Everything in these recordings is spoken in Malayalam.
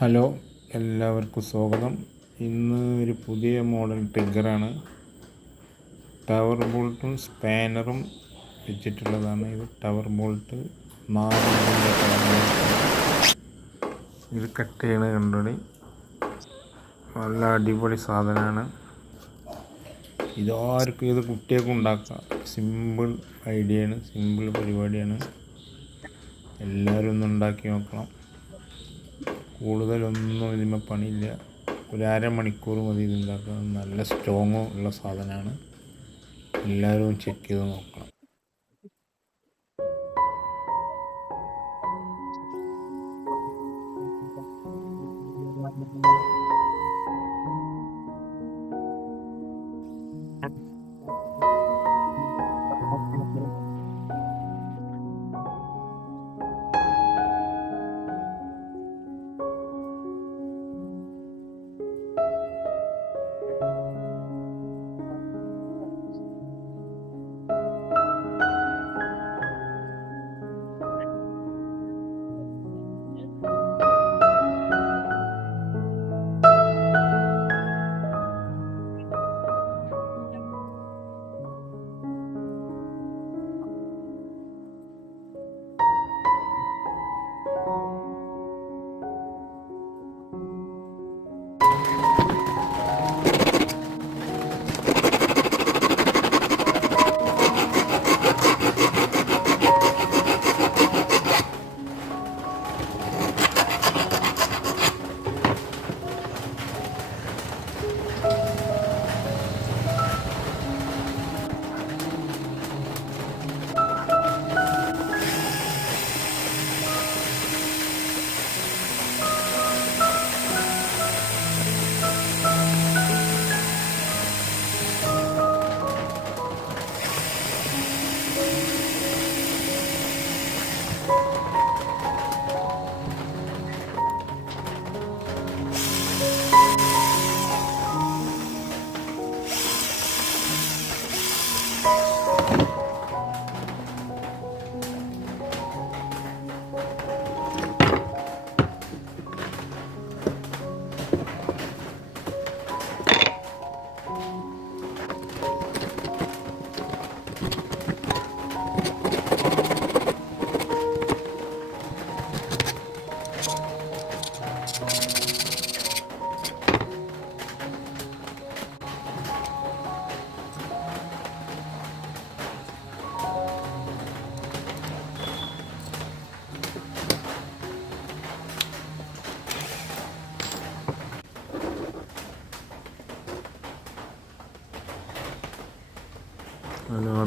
ഹലോ, എല്ലാവർക്കും സ്വാഗതം. ഇന്ന് ഒരു പുതിയ മോഡൽ ട്രിഗറാണ്. ടവർ ബോൾട്ടും സ്പാനറും വെച്ചിട്ടുള്ളതാണ്. ഇത് ടവർ ബോൾട്ട് 4 ടവർ ബോൾട്ട്. ഇത് കട്ട് ചെയ്യണ കണ്ടോളി, നല്ല അടിപൊളി സാധനമാണ്. ഇതാർക്കും ഇത് കുട്ടികൾക്ക് ഉണ്ടാക്കാം. സിമ്പിൾ ഐഡിയയാണ്, സിമ്പിൾ പരിപാടിയാണ്. എല്ലാവരും ഒന്ന് ഉണ്ടാക്കി നോക്കണം. കൂടുതലൊന്നും ഇതിന്മേൽ പണിയില്ല. ഒരു അരമണിക്കൂർ മതി ഇതുണ്ടാക്കാൻ. നല്ല സ്ട്രോങ് ഉള്ള സാധനമാണ്. എല്ലാവരും ചെക്ക് ചെയ്ത് നോക്കണം.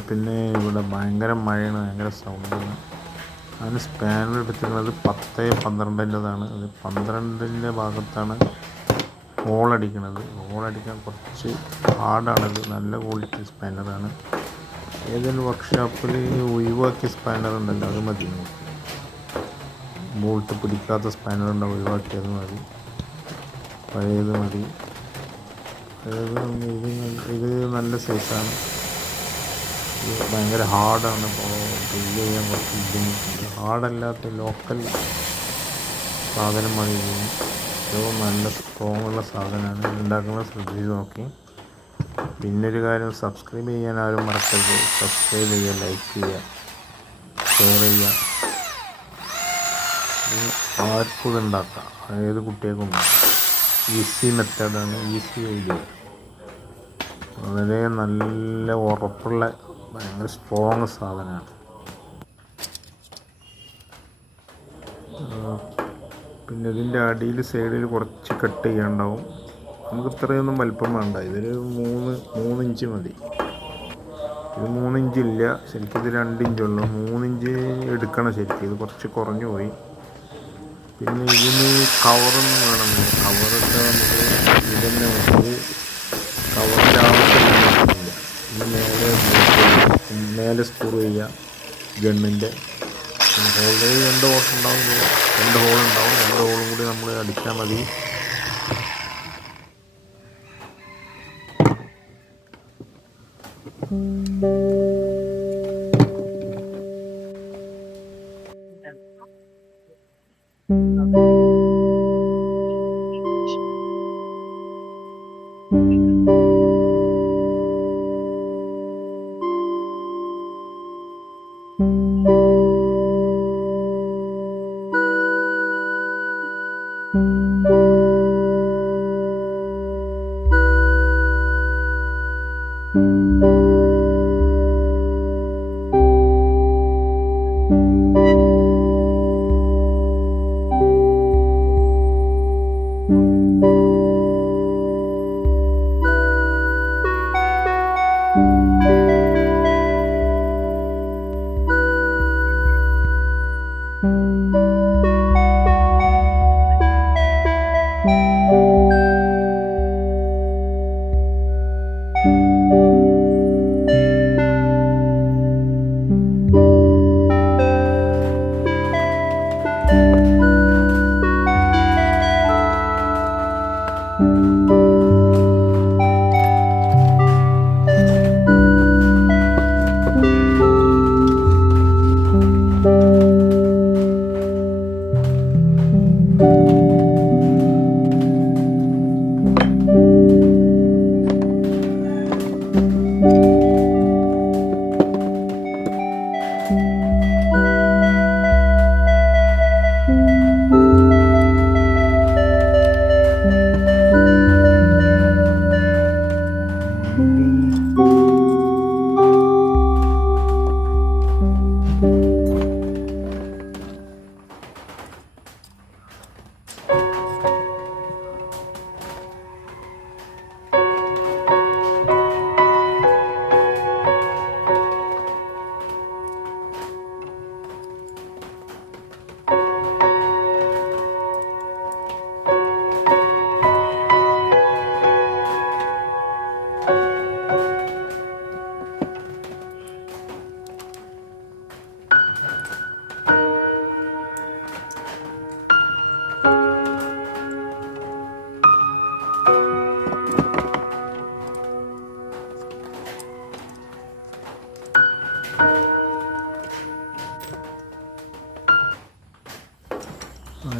പിന്നെ ഇവിടെ ഭയങ്കര മഴയാണ്, ഭയങ്കര സൗണ്ടാണ്. അതിന് സ്പാനർ എടുത്തിട്ടുള്ളത് 10-12ൻ്റെതാണ്. അത് 12ൻ്റെ ഭാഗത്താണ് ഹോളടിക്കണത്. ഹോളടിക്കാൻ കുറച്ച് ഹാർഡാണത്. നല്ല ക്വാളിറ്റി സ്പാനറാണ്. ഏതെങ്കിലും വർക്ക്ഷോപ്പിൽ ഒഴിവാക്കിയ സ്പാനർ ഉണ്ടല്ലോ, അത് മതി. ബോൾട്ട് പിടിക്കാത്ത സ്പാനർ ഉണ്ടോ, ഒഴിവാക്കിയത് മതി. പഴയത് മതി. ഇത് നല്ല സൈസാണ്. ഭയങ്കര ഹാർഡാണ്. ഇപ്പോൾ ഡ്രില്ല് ചെയ്യാൻ കുറച്ച് ബുദ്ധിമുട്ടുണ്ട്. ഹാർഡല്ലാത്ത ലോക്കൽ സാധനം മതി. ഏറ്റവും നല്ല സ്ട്രോങ് ഉള്ള സാധനമാണ്. ഉണ്ടാക്കുന്നത് ശ്രദ്ധിച്ച് നോക്കി. പിന്നൊരു കാര്യം, സബ്സ്ക്രൈബ് ചെയ്യാൻ ആരും മറക്കരുത്. സബ്സ്ക്രൈബ് ചെയ്യുക, ലൈക്ക് ചെയ്യുക, ഷെയർ ചെയ്യുക. ആർക്കും ഇതുണ്ടാക്കാം, ഏത് കുട്ടികൾക്കും ഉണ്ടാക്കാം. ഈസി മെത്തേഡാണ്, ഈസി ഐഡിയ. വളരെ നല്ല ഉറപ്പുള്ള ഭയങ്കര സ്ട്രോങ് സാധനമാണ്. പിന്നെ ഇതിൻ്റെ അടിയിൽ സൈഡിൽ കുറച്ച് കട്ട് ചെയ്യാനുണ്ടാവും. നമുക്ക് ഇത്രയൊന്നും വലിപ്പം വേണ്ട. ഇതൊരു 3 ഇഞ്ച് മതി. ഇത് 3 ഇഞ്ചില്ല, ശരിക്കും ഇത് 2 ഇഞ്ചുള്ളൂ. 3 ഇഞ്ച് എടുക്കണം ശരിക്കും. ഇത് കുറച്ച് കുറഞ്ഞു പോയി. പിന്നെ ഇതിന് കവറൊന്നും വേണമെന്നില്ല. കവറൊക്കെ നമുക്ക് ഇതന്നെ മതി. കവറിൻ്റെ ആവശ്യമില്ല. ഇത് മേലെ സ്ക്രൂ ചെയ്യുക ഗണ്ണിൻ്റെ. ഓൾറെഡി 2 ഹോളുണ്ടാവും. 2 ഹോളുണ്ടാവും. 2 ഹോളും കൂടി നമ്മൾ അടിച്ചാൽ മതി.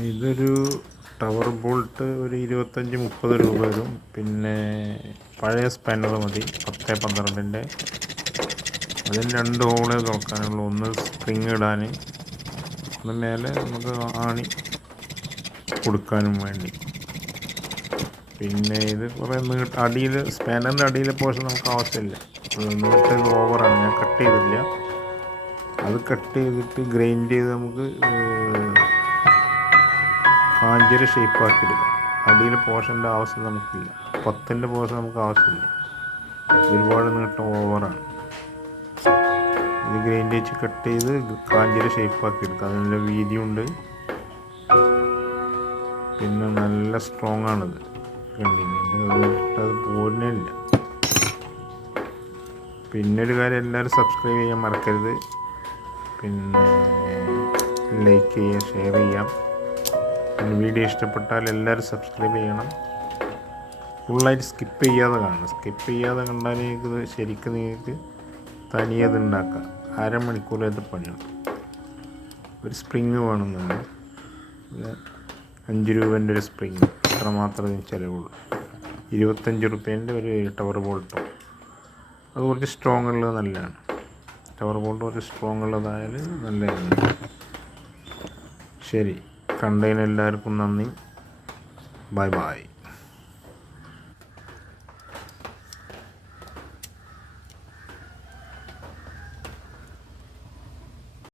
ഇതൊരു ടവർ ബോൾട്ട് ഒരു 25-30 രൂപ വരും. പിന്നെ പഴയ സ്പാനർ മതി 10-12. അതിന് 2 ഹോളേ തുറക്കാനുള്ളൂ. ഒന്ന് സ്പ്രിങ് ഇടാൻ, ഒന്ന് മേലെ നമുക്ക് ആണി കൊടുക്കാനും വേണ്ടി. പിന്നെ ഇത് കുറേ അടിയിൽ സ്പാനറിൻ്റെ അടിയിലെ പോർഷൻ നമുക്ക് ആവശ്യമില്ല. നീട്ട് ഓവറാണ്, ഞാൻ കട്ട് ചെയ്തില്ല. അത് കട്ട് ചെയ്തിട്ട് ഗ്രൈൻഡ് ചെയ്ത് നമുക്ക് കാഞ്ചിയുടെ ഷേപ്പാക്കി എടുക്കാം. അടിയിൽ പോർഷൻ്റെ ആവശ്യം നമുക്കില്ല. 10ൻ്റെ പോർഷൻ നമുക്ക് ആവശ്യമില്ല. ഒരുപാട് നീട്ടം ഓവറാണ്. ഇത് ഗ്രൈൻഡ് വെച്ച് കട്ട് ചെയ്ത് കാഞ്ചിയുടെ ഷേപ്പാക്കി എടുക്കാം. അതിനുള്ള വീതിയുണ്ട്. പിന്നെ നല്ല സ്ട്രോങ് ആണിത്. അത് പോരുന്നില്ല. പിന്നെ ഒരു കാര്യം, എല്ലാവരും സബ്സ്ക്രൈബ് ചെയ്യാൻ മറക്കരുത്. പിന്നെ ലൈക്ക് ചെയ്യുക, ഷെയർ ചെയ്യാം. വീഡിയോ ഇഷ്ടപ്പെട്ടാൽ എല്ലാവരും സബ്സ്ക്രൈബ് ചെയ്യണം. ഫുള്ളായിട്ട് സ്കിപ്പ് ചെയ്യാതെ കാണണം. സ്കിപ്പ് ചെയ്യാതെ കണ്ടാൽ നിങ്ങൾക്ക് ശരിക്കും നിങ്ങൾക്ക് തനിയത് ഉണ്ടാക്കാം. അരമണിക്കൂറത്തെ പണിയാണ്. ഒരു സ്പ്രിങ് വേണമെന്നുണ്ട്. 5 രൂപേൻ്റെ ഒരു സ്പ്രിങ്, അത്ര മാത്രമേ ചിലവുള്ളൂ. 25 റുപ്യേൻ്റെ ഒരു ടവർ ബോൾട്ടോ. അത് കുറച്ച് സ്ട്രോങ് ഉള്ളത് നല്ലതാണ്. ടവർ ബോൾട്ട് കുറച്ച് സ്ട്രോങ് ഉള്ളതായാൽ നല്ലതാണ്. ശരി, കണ്ടതിന് എല്ലാവർക്കും നന്ദി. Bye bye.